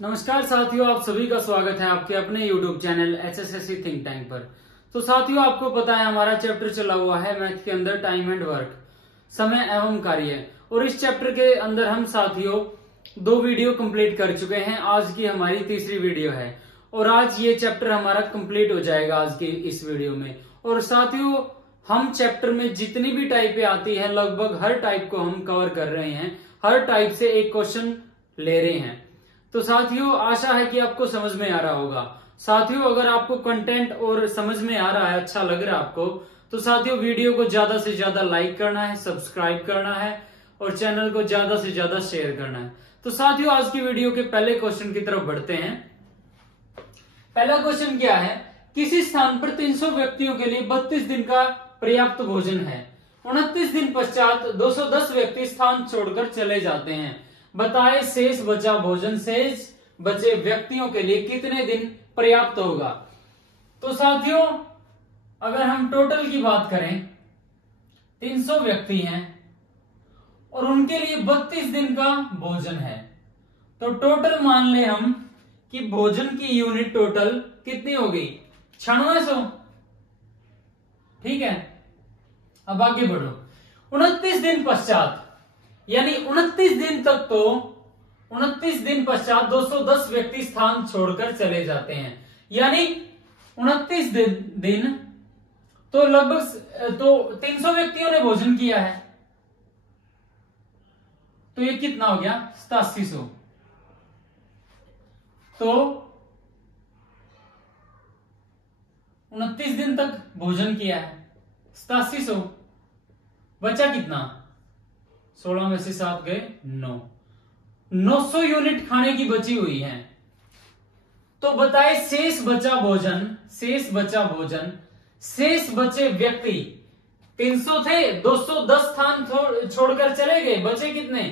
नमस्कार साथियों, आप सभी का स्वागत है आपके अपने YouTube channel HSSC think tank पर। तो साथियों, आपको पता है हमारा चैप्टर चला हुआ है मैथ के अंदर टाइम एंड वर्क, समय एवं कार्य। और इस चैप्टर के अंदर हम साथियों 2 वीडियो कंप्लीट कर चुके हैं। आज की हमारी तीसरी वीडियो है और आज ये चैप्टर हमारा कंप्लीट हो जाएगा आज की इस वीडियो में। और साथियों, हम चैप्टर में जितनी भी टाइपें आती है लगभग हर टाइप को हम कवर कर रहे हैं, हर टाइप से एक क्वेश्चन ले रहे हैं। तो साथियों, आशा है कि आपको समझ में आ रहा होगा। साथियों, अगर आपको कंटेंट और समझ में आ रहा है, अच्छा लग रहा है आपको, तो साथियों वीडियो को ज्यादा से ज्यादा लाइक करना है, सब्सक्राइब करना है और चैनल को ज्यादा से ज्यादा शेयर करना है। तो साथियों, आज की वीडियो के पहले क्वेश्चन की तरफ बढ़ते हैं। पहला क्वेश्चन क्या है? किसी स्थान पर 300 व्यक्तियों के लिए 32 दिन का पर्याप्त भोजन है। 29 दिन पश्चात 210 व्यक्ति स्थान छोड़कर चले जाते हैं। बताए शेष बचा भोजन शेष बचे व्यक्तियों के लिए कितने दिन पर्याप्त होगा। तो साथियों, अगर हम टोटल की बात करें, 300 व्यक्ति हैं और उनके लिए 32 दिन का भोजन है, तो टोटल मान ले हम कि भोजन की यूनिट टोटल कितनी होगी? 9600। ठीक है, अब आगे बढ़ो। 29 दिन पश्चात यानी 29 दिन तक, तो 29 दिन पश्चात 210 व्यक्ति स्थान छोड़कर चले जाते हैं। यानी 29 दिन तो लगभग 300 व्यक्तियों ने भोजन किया है, तो ये कितना हो गया? 8700। तो 29 दिन तक भोजन किया है, 8700, बचा कितना? 16 में से 7 गए 900 यूनिट खाने की बची हुई है। तो बताए शेष बचा भोजन शेष बचे व्यक्ति 300 थे, 210 स्थान छोड़कर चले गए, बचे कितने?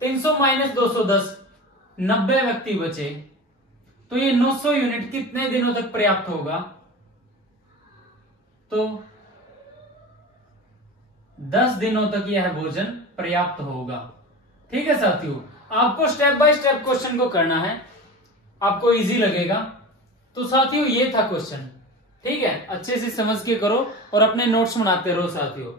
300 माइनस 210, 90 व्यक्ति बचे। तो ये 900 यूनिट कितने दिनों तक पर्याप्त होगा? तो 10 दिनों तक यह भोजन पर्याप्त होगा। ठीक है साथियों, आपको स्टेप बाय स्टेप क्वेश्चन को करना है, आपको इजी लगेगा। तो साथियों, ये था क्वेश्चन। ठीक है, अच्छे से समझ के करो और अपने नोट्स बनाते रहो साथियों।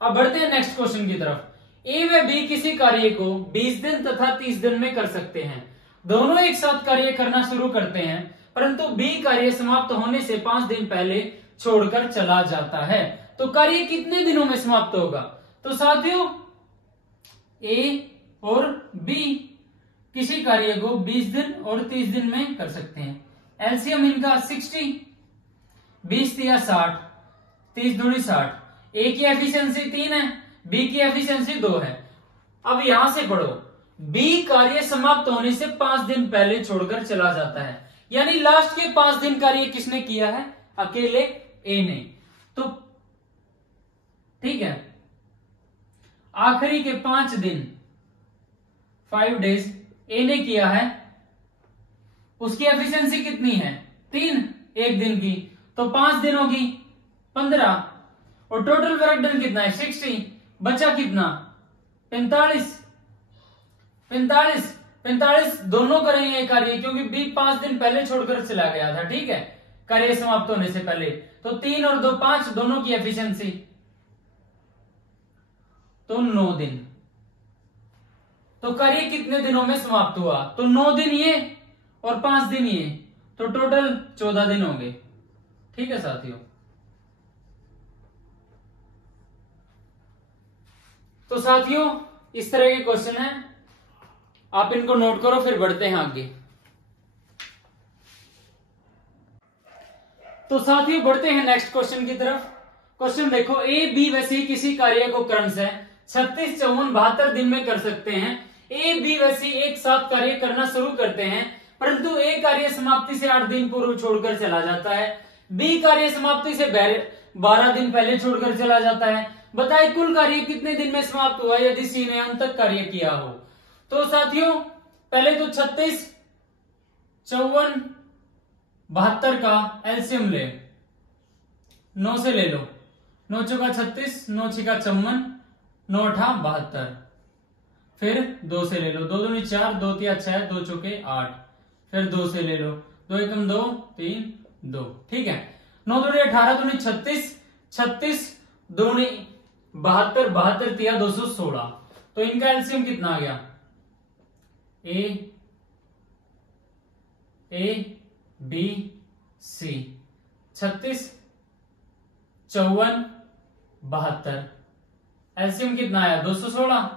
अब बढ़ते हैं नेक्स्ट क्वेश्चन की तरफ। ए व बी किसी कार्य को 20 दिन तथा 30 दिन में कर सकते हैं। दोनों एक साथ कार्य करना शुरू करते हैं, परंतु बी कार्य समाप्त होने से 5 दिन पहले छोड़कर चला जाता है। तो कार्य कितने दिनों में समाप्त होगा? तो साथियों, ए और बी किसी कार्य को 20 दिन और 30 दिन में कर सकते हैं। एलसीएम इनका 60, 20 या 60, 30 दूनी 60। ए की एफिशिएंसी 3 है, बी की एफिशिएंसी 2 है। अब यहां से पढ़ो, बी कार्य समाप्त होने से 5 दिन पहले छोड़कर चला जाता है, यानी लास्ट के 5 दिन कार्य किसने किया है? अकेले ए ने। तो ठीक है, आखिरी के 5 दिन 5 डेज ए ने किया है, उसकी एफिशिएंसी कितनी है? 3 एक दिन की, तो 5 दिनों की 15 और टोटल वर्क डन कितना है? 60। बचा कितना? 45 दोनों करेंगे ये कार्य, क्योंकि बी 5 दिन पहले छोड़कर चला गया था। ठीक है, कार्य समाप्त होने से पहले। तो 3 और 2 5 दोनों की एफिशिएंसी, तो 9 दिन। तो कार्य कितने दिनों में समाप्त हुआ? तो 9 दिन ये और 5 दिन ये, तो टोटल 14 दिन होंगे। ठीक है साथियों, तो साथियों इस तरह के क्वेश्चन हैं, आप इनको नोट करो, फिर बढ़ते हैं आगे। तो साथियों बढ़ते हैं नेक्स्ट क्वेश्चन की तरफ। क्वेश्चन देखो, ए बी व सी किसी कार्य को क्रमशः 36, 54, 72 दिन में कर सकते हैं। ए बी व सी एक साथ कार्य करना शुरू करते हैं, परंतु ए कार्य समाप्ति से 8 दिन पूर्व छोड़कर चला जाता है, बी कार्य समाप्ति से 12 दिन पहले छोड़कर चला जाता है। बताए कुल कार्य कितने दिन में समाप्त हुआ यदि सी ने अंत तक कार्य किया हो। तो साथियों पहले तो 36, 54, 72 का एलसीएम ले, 9 से ले लो, 9 चौका 36, 9 छिका 54, 9 अठा 72, फिर 2 से ले लो, 2 दूनी 4, 2 तिया 6, 2 चौके 8, फिर 2 से ले लो, 2 एकम 2, 3, 2, ठीक है। 9 दूनी 18, दूनी 36, 36 दूनी 72, 72 तिया 216। तो इनका एलसीएम कितना आ गया? A B C 36, 54, 72। एलसीएम कितना आया? 216।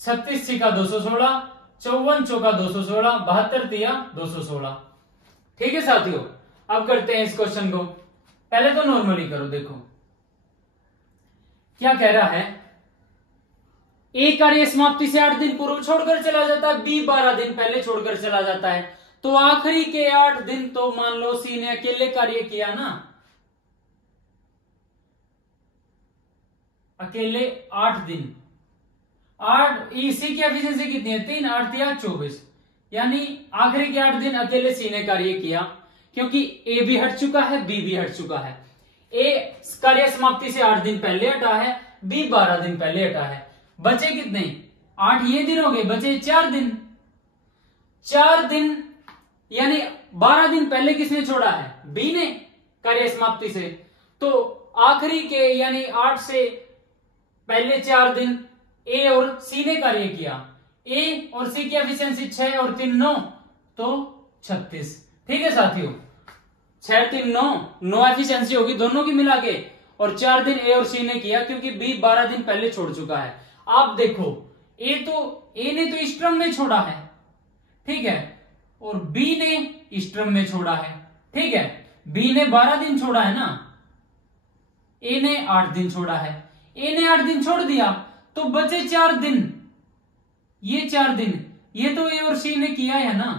36 छिका 216, 54 चौका 216, 72 तिया 216। ठीक है साथियों, अब करते हैं इस क्वेश्चन को। पहले तो नॉर्मली करो, देखो क्या कह रहा है। ए कार्य समाप्ति से 8 दिन पूर्व छोड़कर चला जाता है, बी 12 दिन पहले छोड़कर चला जाता है। तो आखिरी के 8 दिन तो मान लो सी ने अकेले कार्य किया ना, अकेले 8 दिन। 8 सी की एफिशिएंसी कितनी है? 3, 8 या 24, यानी आखिरी के 8 दिन अकेले सी ने कार्य किया, क्योंकि ए भी हट चुका है, बी भी हट चुका है। ए कार्य समाप्ति से 8 दिन पहले हटा है, बी 12 दिन पहले हटा है। बचे कितने? 8 ये दिन हो गए, बचे 4 दिन। 4 दिन यानी 12 दिन पहले किसने छोड़ा है? बी ने कार्य समाप्ति से। तो आखिरी के यानी 8 से पहले 4 दिन ए और सी ने कार्य किया। ए और सी की एफिशिएंसी 6 और 3 9, तो 36। ठीक है साथियों, 6 3 9, 9 एफिशिएंसी होगी दोनों की मिला के, और 4 दिन ए और सी ने किया, क्योंकि बी 12 दिन पहले छोड़ चुका है। आप देखो ए ने तो स्ट्रम में छोड़ा है, ठीक है, और बी ने स्ट्रम में छोड़ा है, ठीक है। बी ने 12 दिन छोड़ा है ना, ए ने 8 दिन छोड़ा है। ए ने 8 दिन छोड़ दिया, तो बचे 4 दिन। ये 4 दिन ये तो ए और सी ने किया है ना,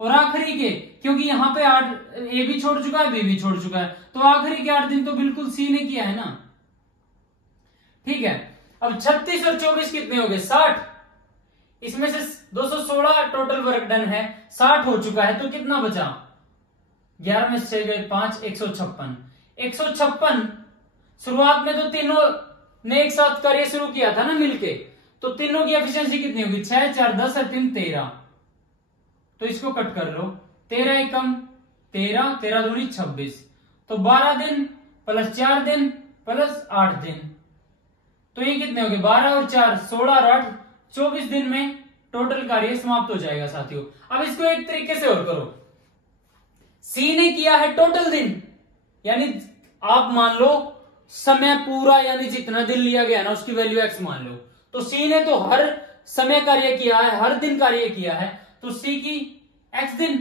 और आखिरी के, क्योंकि यहां पे 8 ए भी छोड़ चुका है, बी भी छोड़ चुका है, तो आखिरी के 8 दिन तो बिल्कुल सी ने किया है ना, ठीक है। अब 36 और 24 कितने हो गए? 60। इसमें से 216 टोटल वर्क डन है, 60 हो चुका है, तो कितना बचा? 11 में 6 गए 5, 156। 156 शुरुआत में तो तीनों ने एक साथ कार्य शुरू किया था ना मिलके, तो तीनों की एफिशिएंसी कितनी होगी? 6 4 10 और 3 13। तो इसको कट कर लो, 13 एकम 13, 13 दूनी 26, तो 12 दिन प्लस 4 दिन प्लस 8 दिन, तो ये कितने हो गए? 12 और 4 16 और 8 24 दिन में टोटल कार्य समाप्त हो जाएगा साथियों। अब इसको एक तरीके से और करो। सी ने किया है टोटल दिन, यानी आप मान लो समय पूरा, यानी जितना दिन लिया गया ना उसकी वैल्यू एक्स मान लो। तो सी ने तो हर समय कार्य किया है, हर दिन कार्य किया है, तो सी की एक्स दिन।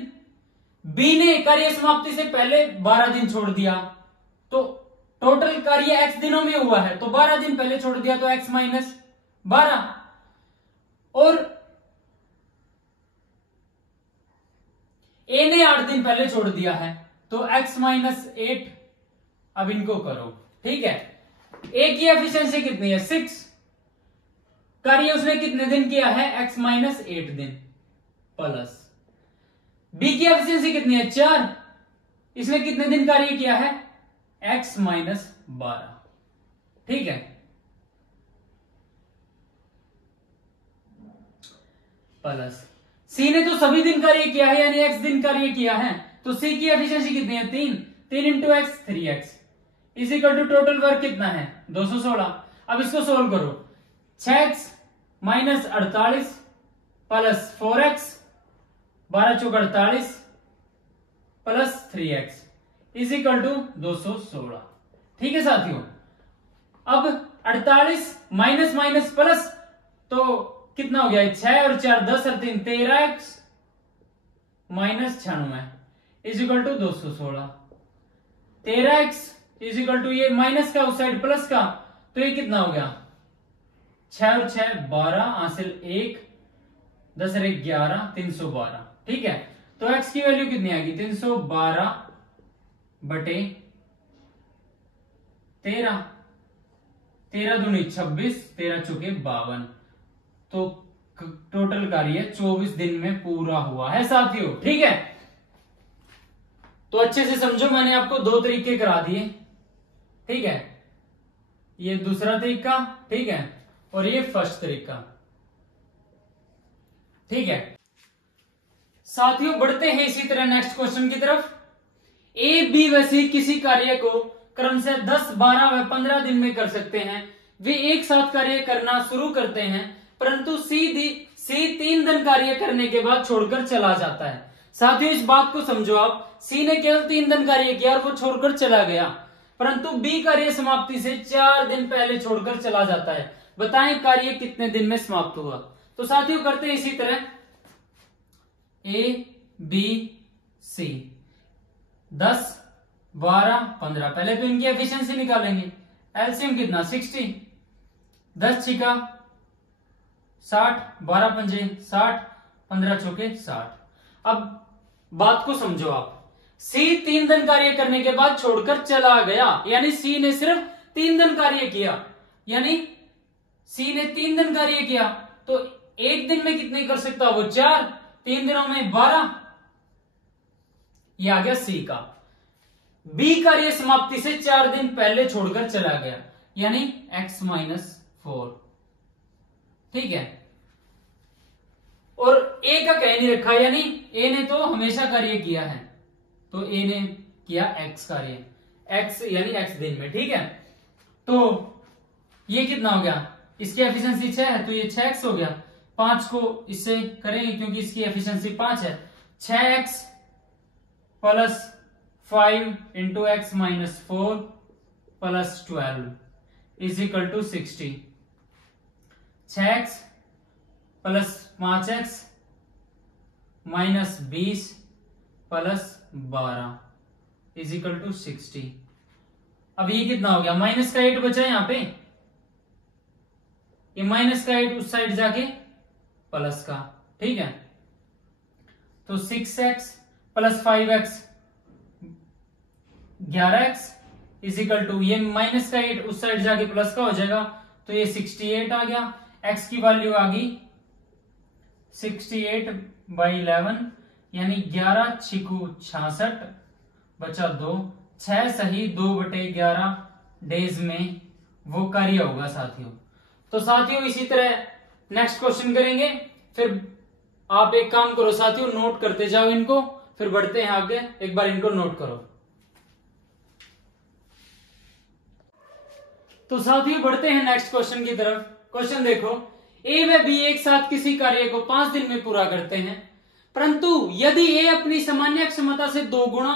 बी ने कार्य समाप्ति से पहले 12 दिन छोड़ दिया, तो टोटल कार्य एक्स दिनों में हुआ है, तो 12 दिन पहले छोड़ दिया, तो एक्स माइनस 12। और ए ने 8 दिन पहले छोड़ दिया है, तो एक्स माइनस 8। अब इनको करो, ठीक है। ए की एफिशिएंसी कितनी है? 6। कार्य उसने कितने दिन किया है? एक्स माइनस 8 दिन प्लस। बी की एफिशिएंसी कितनी है? 4। इसने कितने दिन कार्य किया है? एक्स माइनस 12, ठीक है, प्लस। सी ने तो सभी दिन कार्य किया है, यानी एक्स दिन कार्य किया है, तो सी की एफिशिएंसी कितनी है? 3। 3 into X 3x is equal to total work कितना है? 216। अब इसको सोल्व करो, 6x माइनस 48 प्लस 4x 12 चौक 48 plus 3x is equal to 216। ठीक है साथियों, अब 48 माइनस माइनस प्लस, तो कितना हो गया? 6 और 4 10 और 3 13x minus 96 is equal to 216। 13x is equal to ये माइनस का उस साइड प्लस का, तो ये कितना हो गया? 6 और 6 12 हासिल 1 10 और 1 11 312। ठीक है, तो x की वैल्यू कितनी आएगी? 312 बटे 13, 13 दूनी 26 13 चौके 52, तो टोटल कार्य 24 दिन में पूरा हुआ है साथियों। ठीक है, तो अच्छे से समझो, मैंने आपको 2 तरीके करा दिए। ठीक है, ये दूसरा तरीका, ठीक है, और ये फर्स्ट तरीका। ठीक है साथियों बढ़ते हैं इसी तरह नेक्स्ट क्वेश्चन की तरफ। ए बी व सी किसी कार्य को क्रम से 10, 12 व 15 दिन में कर सकते हैं। वे एक साथ कार्य करना शुरू करते हैं, परंतु सी 3 दिन कार्य करने के बाद छोड़कर चला जाता है। साथियों इस बात को समझो आप, सी ने केवल 3 दिन कार्य किया और वो छोड़कर चला गया, परंतु बी कार्य समाप्ति से 4 दिन पहले छोड़कर चला जाता है। बताएं कार्य कितने दिन में समाप्त हुआ। तो साथियों करते हैं इसी तरह, ए बी सी 10, 12, 15। पहले तो इनकी एफिशिएंसी निकालेंगे। एलसीएम कितना 60, 10 छिका 60, 12 पंजे 60, 15 चौके 60। अब बात को समझो आप, सी 3 दिन कार्य करने के बाद छोड़कर चला गया, यानी सी ने सिर्फ 3 दिन कार्य किया, यानी सी ने 3 दिन कार्य किया, तो एक दिन में कितने कर सकता वो 4, 3 दिनों में 12। ये आ गया सी का। बी कार्य समाप्ति से 4 दिन पहले छोड़कर चला गया, यानी x-4। ठीक है, और ए का कह नहीं रखा, यानी ए ने तो हमेशा कार्य किया है, तो ए ने किया x कार्य, x यानी x दिन में। ठीक है, तो ये कितना हो गया, इसकी एफिशिएंसी 6 है, तो ये 6x हो गया। 5 को इससे करेंगे क्योंकि इसकी एफिशिएंसी 5 है। 6x plus 5 into x minus 4 plus 12 is equal to 60। 6x plus 5x minus 20 plus 12 is equal to 60। अब ये कितना हो गया, माइनस का 8 बचा यहां पे, ये माइनस का 8 उस साइड जाके प्लस का। ठीक है, तो 6x plus 5x 11x is equal to, ये माइनस का 8 उस साइड जाके प्लस का हो जाएगा, तो ये 68 आ गया। x की वैल्यू आ गई 68/11, यानी 11 छिकू 66 बचा 2, 6 सही 2/11 डेज में वो कार्य होगा साथियों। तो साथियों इसी तरह नेक्स्ट क्वेश्चन करेंगे, फिर आप एक काम करो साथियों, नोट करते जाओ इनको, फिर बढ़ते हैं आगे। एक बार इनको नोट करो। तो साथियों बढ़ते हैं नेक्स्ट क्वेश्चन की तरफ। क्वेश्चन देखो, ए व बी एक साथ किसी कार्य को 5 दिन में पूरा करते हैं, परंतु यदि ए अपनी सामान्य क्षमता से 2 गुना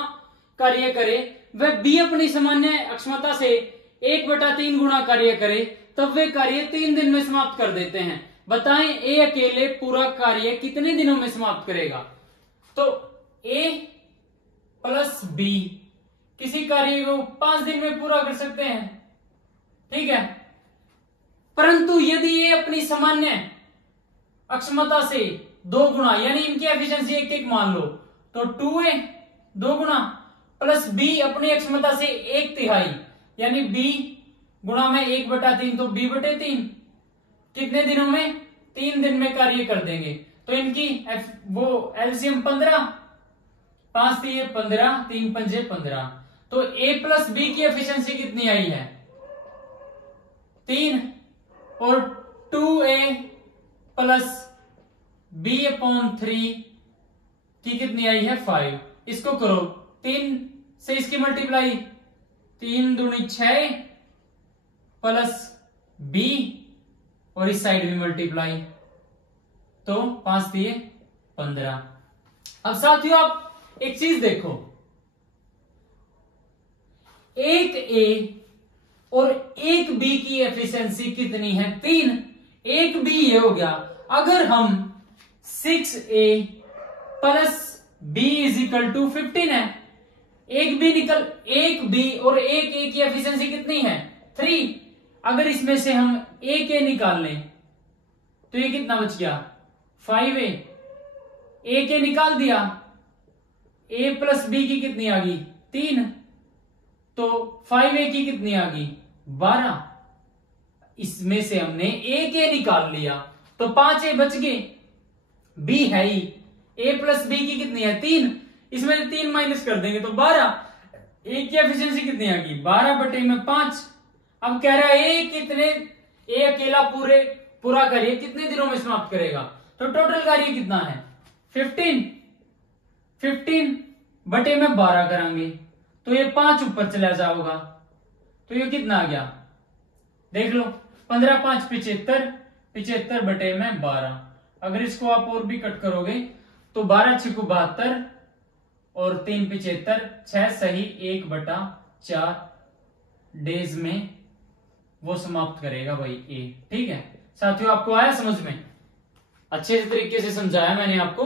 कार्य करे व बी अपनी सामान्य क्षमता से 1/3 गुना कार्य करे, तब वे कार्य 3 दिन में समाप्त कर देते हैं। बताएं ए अकेले पूरा कार्य कितने दिनों में समाप्त करेगा। तो ए प्लस बी किसी कार्य को 5 दिन में पूरा कर सकते हैं, ठीक है, परंतु यदि ये अपनी सामान्य अक्षमता से 2 गुना, यानी इनकी एफिशिएंसी 1-1 मान लो, तो 2a 2 गुना प्लस बी अपनी अक्षमता से 1/3, यानी बी गुणा में 1/3, तो b/3 कितने दिनों में, 3 दिन में कार्य कर देंगे। तो इनकी वो एलसीएम 15, 5 3 15, 3 5 15, तो a प्लस बी की एफिशिएंसी कितनी आई है 3, और 2a प्लस b/3 की कितनी आई है 5। इसको करो 3 से इसकी मल्टीप्लाई, 3 दूनी 6 प्लस b, और इस साइड भी मल्टीप्लाई, तो 5 3 15। अब साथियों आप एक चीज देखो, एक ए और एक बी की एफिशिएंसी कितनी है 3, एक बी ये हो गया। अगर हम 6a plus b is equal to 15 है, एक बी निकल, एक बी और एक ए की एफिशिएंसी कितनी है 3। अगर इसमें से हम एक ए निकाल लें तो ये कितना बच गया 5a, एक ए निकाल दिया, a प्लस बी की कितनी आ गई 3, तो 5a की कितनी आ गई 12। इसमें से हमने एक ए निकाल लिया तो 5a बच गए, b है ही, a प्लस बी की कितनी है 3, इसमें से 3 माइनस कर देंगे तो 12। ए की एफिशिएंसी कितनी आ गई 12/5। अब कह रहा है ए कितने, ए अकेला पूरा कार्य कितने दिनों में समाप्त करेगा, तो टोटल कार्य कितना है 15, 15/12 करांगे तो ये 5 ऊपर चला जाओगा, तो ये कितना आ गया देख लो, 15 5 75, 75/12। अगर इसको आप और भी कट करोगे तो 12 6 को 72 और 3 75, 6 सही 1/4 डेज में वो समाप्त करेगा भाई ए। ठीक है साथियों, आपको आया समझ में? अच्छे तरीके से समझाया मैंने आपको।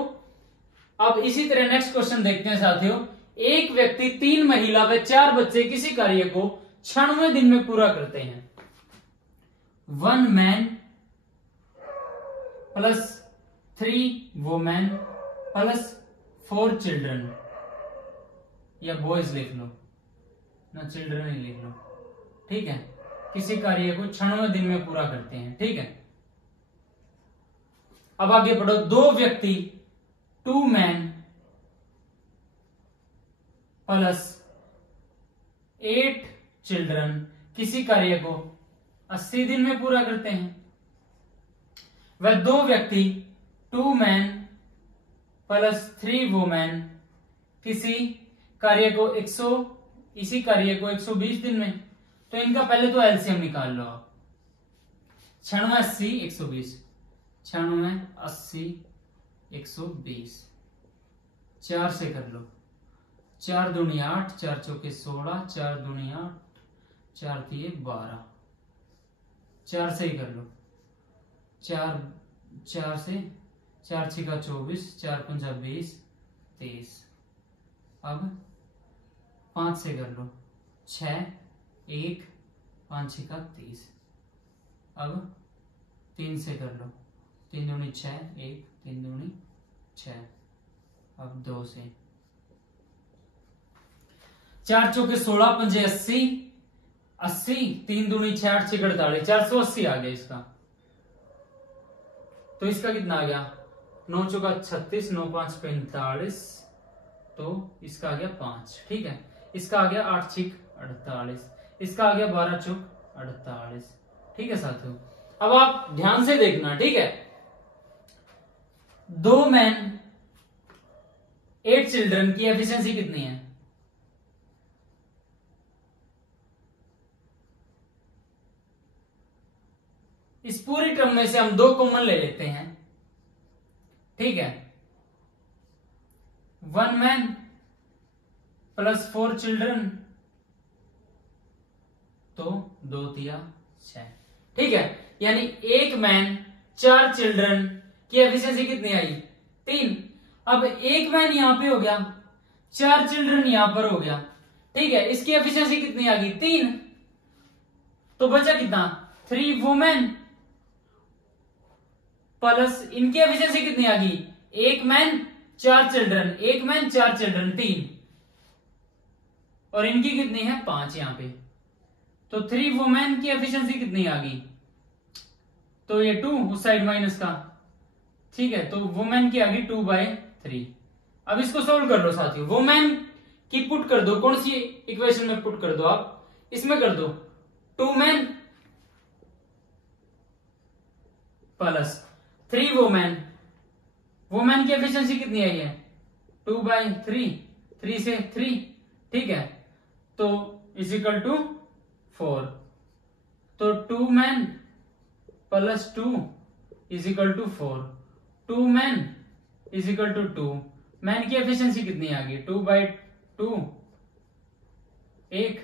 अब इसी तरह नेक्स्ट क्वेश्चन देखते हैं साथियों। एक व्यक्ति 3 महिला व 4 बच्चे किसी कार्य को 96 दिन में पूरा करते हैं। 1 man plus 3 women plus 4 children, या बॉयज लिख लो ना, चिल्ड्रन ही लिख लो। ठीक है, किसी कार्य को 96 दिन में पूरा करते हैं। ठीक है, अब आगे बढ़ो। 2 व्यक्ति 2 मैन प्लस 8 चिल्ड्रन किसी कार्य को 80 दिन में पूरा करते हैं। वह 2 व्यक्ति 2 मैन प्लस 3 वुमेन किसी कार्य को 120 दिन में। तो इनका पहले तो एलसीएम निकाल लो आप। 96 80 120, 96 80 120, 4 से कर लो। 4 दूनी 8, 4 चौके 16, 4 दूनी 8, 4 दिए 12, 4 से ही कर लो। 4 से 4 6 24, 4 5 20 23। अब 5 से कर लो। 6 1 5 6 30। अब 3 से कर लो। 3 दूनी 6, 1 3 दूनी 6। अब 2 से 4 चौके 16 5 80, 80 3 दूनी 6 8 6 48, 480 आ गया इसका। तो इसका कितना आ गया? 9 चौका 36, 9 5 45, तो इसका आ गया 5। ठीक है, इसका आ गया 8 6 48, इसका आ गया 12 चौक 48। ठीक है साथियों, अब आप ध्यान से देखना। ठीक है, 2 मैन 8 चिल्ड्रन की एफिशिएंसी कितनी है? इस पूरी टर्म में से हम 2 कॉमन ले लेते हैं। ठीक है, 1 मैन प्लस 4 चिल्ड्रन, तो 2 तिया 6। ठीक है, यानी 1 मैन 4 चिल्ड्रन की एफिशिएंसी कितनी आई? 3। अब 1 मैन यहां पे हो गया, 4 चिल्ड्रन यहां पर हो गया। ठीक है, इसकी एफिशिएंसी कितनी आ गई? 3। तो बचा कितना? 3 वुमेन प्लस इनकी एफिशिएंसी कितनी आ गई? 1 मैन 4 चिल्ड्रन, 1 मैन 4 चिल्ड्रन 3, और इनकी कितनी है? 5 यहां पे। तो 3 वुमेन की एफिशिएंसी कितनी आ गई? तो ये 2 उस साइड माइनस का। ठीक है, तो वुमेन की आ गई 2/3। अब इसको सोल्व कर लो साथियों। वुमेन की पुट कर दो, कौन सी इक्वेशन में पुट कर दो आप? इसमें कर दो 2 मैन प्लस 3 वुमेन। वुमेन की एफिशिएंसी कितनी आई है? 2/3, 3 से 3। ठीक है, तो इज इक्वल टू 4। तो 2 man plus 2 is equal to 4। 2 man is equal to 2। Man की एफिशिएंसी कितनी आ गई? 2/2 1।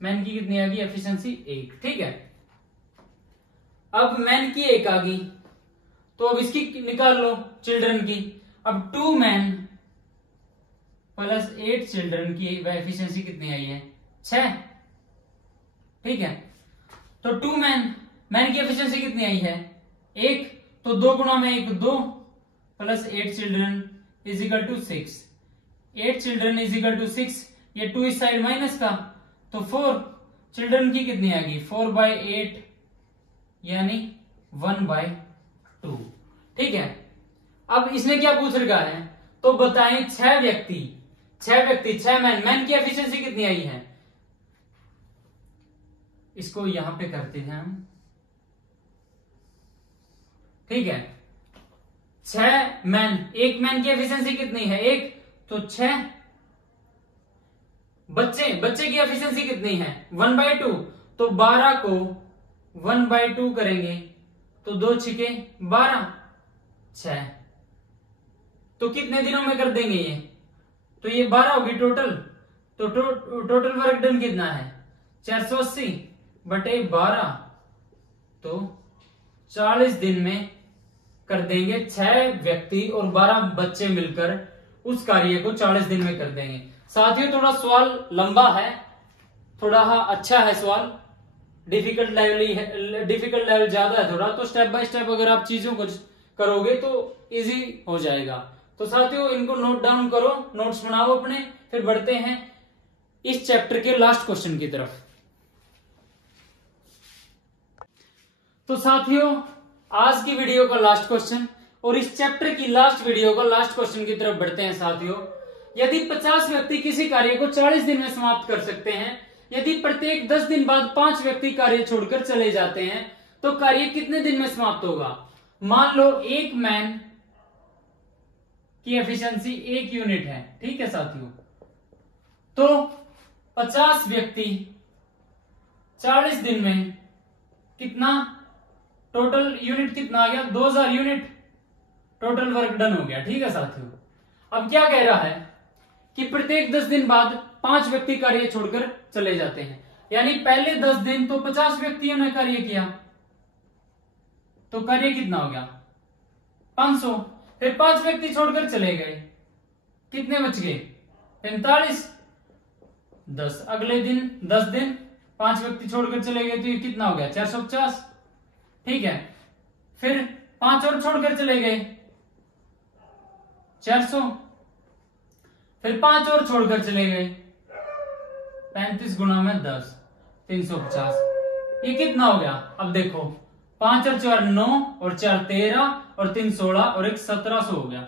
मैन की कितनी आ गई एफिशिएंसी? 1। ठीक है, अब मैन की 1 आ गई, तो अब इसकी निकाल लो चिल्ड्रन की। अब 2 मैन प्लस 8 चिल्ड्रन की एफिशिएंसी कितनी आई है? 6। ठीक है, तो 2 मैन की एफिशिएंसी कितनी आई है? 1। तो 2 गुणा में 1 2 plus 8 children is equal to 6। 8 children is equal to 6। ये 2 इस साइड माइनस का, तो 4 चिल्ड्रन की कितनी आ गई? 4/8 यानी 1/2। ठीक है, अब इसने क्या पूछ रखा है? तो बताएं 6 व्यक्ति 6 मैन की एफिशिएंसी कितनी आई है? इसको यहां पे करते हैं हम। ठीक है, 6 मैन, 1 मैन की एफिशिएंसी कितनी है? 1। तो 6 बच्चे की एफिशिएंसी कितनी है 1/2, तो 12 को 1/2 करेंगे तो 2 छिके 12, 6। तो कितने दिनों में कर देंगे ये, तो ये 12 होगी टोटल। तो टोटल वर्क डन कितना है 480/12, तो 40 दिन में कर देंगे। 6 व्यक्ति और 12 बच्चे मिलकर उस कार्य को 40 दिन में कर देंगे। साथियों थोड़ा सवाल लंबा है, थोड़ा अच्छा है सवाल, डिफिकल्ट लेवल ज्यादा है थोड़ा, तो स्टेप बाय स्टेप अगर आप चीजों को करोगे तो इजी हो जाएगा। तो साथियों इनको नोट डाउन करो, नोट्स बनाओ अपने, फिर बढ़ते हैं इस चैप्टर के लास्ट क्वेश्चन की तरफ। तो साथियों आज की वीडियो का लास्ट क्वेश्चन और इस चैप्टर की लास्ट वीडियो का लास्ट क्वेश्चन की तरफ बढ़ते हैं। साथियों यदि 50 व्यक्ति किसी कार्य को 40 दिन में समाप्त कर सकते हैं, यदि प्रत्येक 10 दिन बाद 5 व्यक्ति कार्य छोड़कर चले जाते हैं, तो कार्य कितने दिन में समाप्त होगा। मान लो एक मैन की एफिशिएंसी 1 यूनिट है, ठीक है साथियों, तो 50 व्यक्ति 40 दिन में कितना टोटल यूनिट कितना आ गया 2000 यूनिट टोटल वर्क डन हो गया, ठीक है साथियों। अब क्या कह रहा है कि प्रत्येक 10 दिन बाद 5 व्यक्ति कार्य छोड़कर चले जाते हैं, यानी पहले 10 दिन तो 50 व्यक्तियों ने कार्य किया, तो कार्य कितना हो गया 500। फिर 5 व्यक्ति छोड़कर चले गए, कितने बच गए 45। 10 अगले दिन 10 दिन 5 व्यक्ति छोड़कर चले गए, तो ये कितना हो गया 450, ठीक है। फिर 5 और छोड़कर चले गए 400, फिर 5 और छोड़कर चले गए 35 गुणा में 10 350, ये कितना हो गया। अब देखो 5 और 4 9 और 4 13 और 3 16 और 1 1700 हो गया,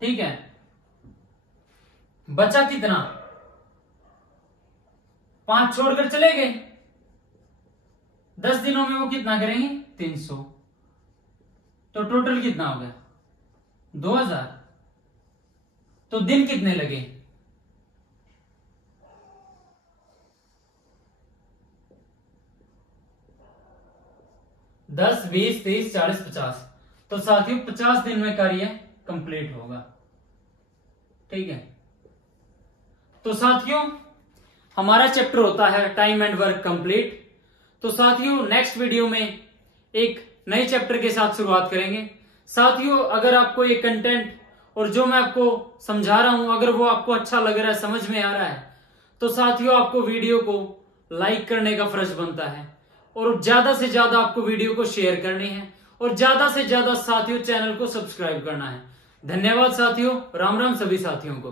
ठीक है। बचा कितना 5 छोड़कर चले गए, 10 दिनों में वो कितना करेंगे 300, तो टोटल कितना हो गया 2000। तो दिन कितने लगे 10 20 30 40 50, तो साथियों 50 दिन में कार्य कंप्लीट होगा, ठीक है। तो साथियों हमारा चैप्टर होता है टाइम एंड वर्क कंप्लीट। तो साथियों नेक्स्ट वीडियो में एक नए चैप्टर के साथ शुरुआत करेंगे। साथियों अगर आपको ये कंटेंट और जो मैं आपको समझा रहा हूं अगर वो आपको अच्छा लग रहा है, समझ में आ रहा है, तो साथियों आपको वीडियो को लाइक करने का फर्ज बनता है और ज्यादा से ज्यादा आपको वीडियो को शेयर करनी है और ज्यादा से ज्यादा साथियों चैनल को सब्सक्राइब करना है। धन्यवाद साथियों, राम राम सभी साथियों को।